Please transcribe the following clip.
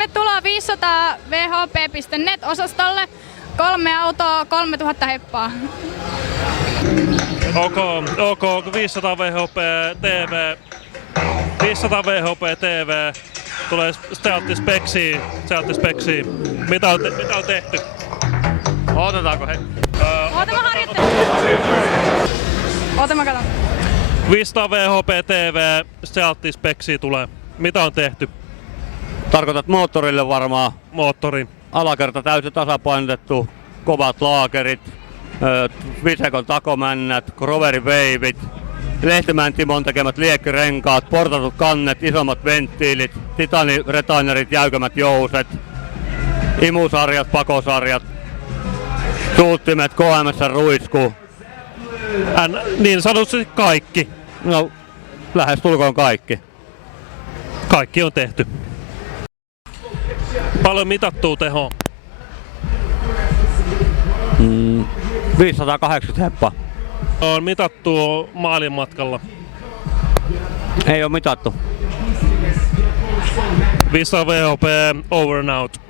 Tervetuloa 500 vhp.net-osastolle. 3 autoa, 3000 heppaa. OK, 500 VHP TV. 500 VHP TV. Tulee Stealth Spexiin. Mitä on tehty? Odotetaanko he? Oota mä harjoittelen. Oota mä katon. 500 VHP TV. Stealth Spexiin tulee. Mitä on tehty? Tarkoitat moottorille varmaan. Moottori. Alakerta täysin tasapainotettu, kovat laakerit, Visekon takomännät, Groverin veivit, Lehtimän Timon tekemät liekkirenkaat, portatut kannet, isommat venttiilit, titaniretainerit, jäykemmät jouset, imusarjat, pakosarjat, suuttimet, KMS ruisku. Niin sanotusti kaikki. No, lähes tulkoon kaikki. Kaikki on tehty. Paljon mitattua tehoa. 580 heppaa. On mitattu maailmanmatkalla. Ei ole mitattu. 500 VHP over and out.